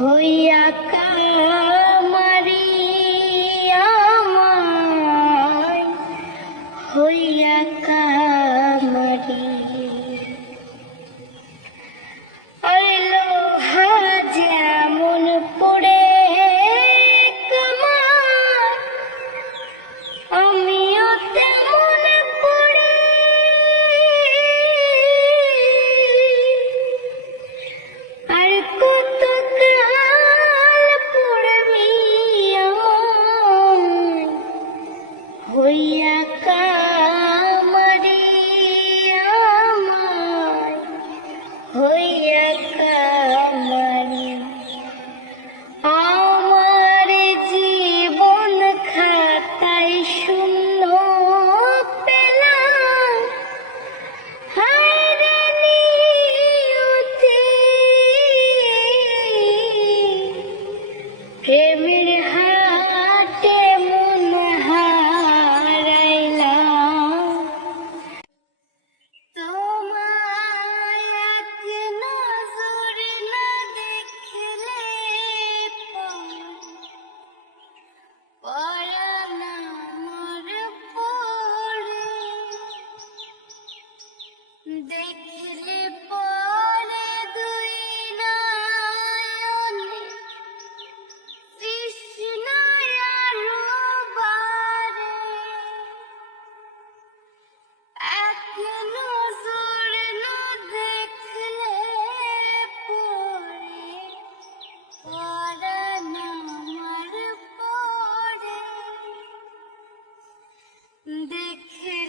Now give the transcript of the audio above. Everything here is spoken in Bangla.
হইয়া কামারি আমায়। হইয়া কামারি দেখে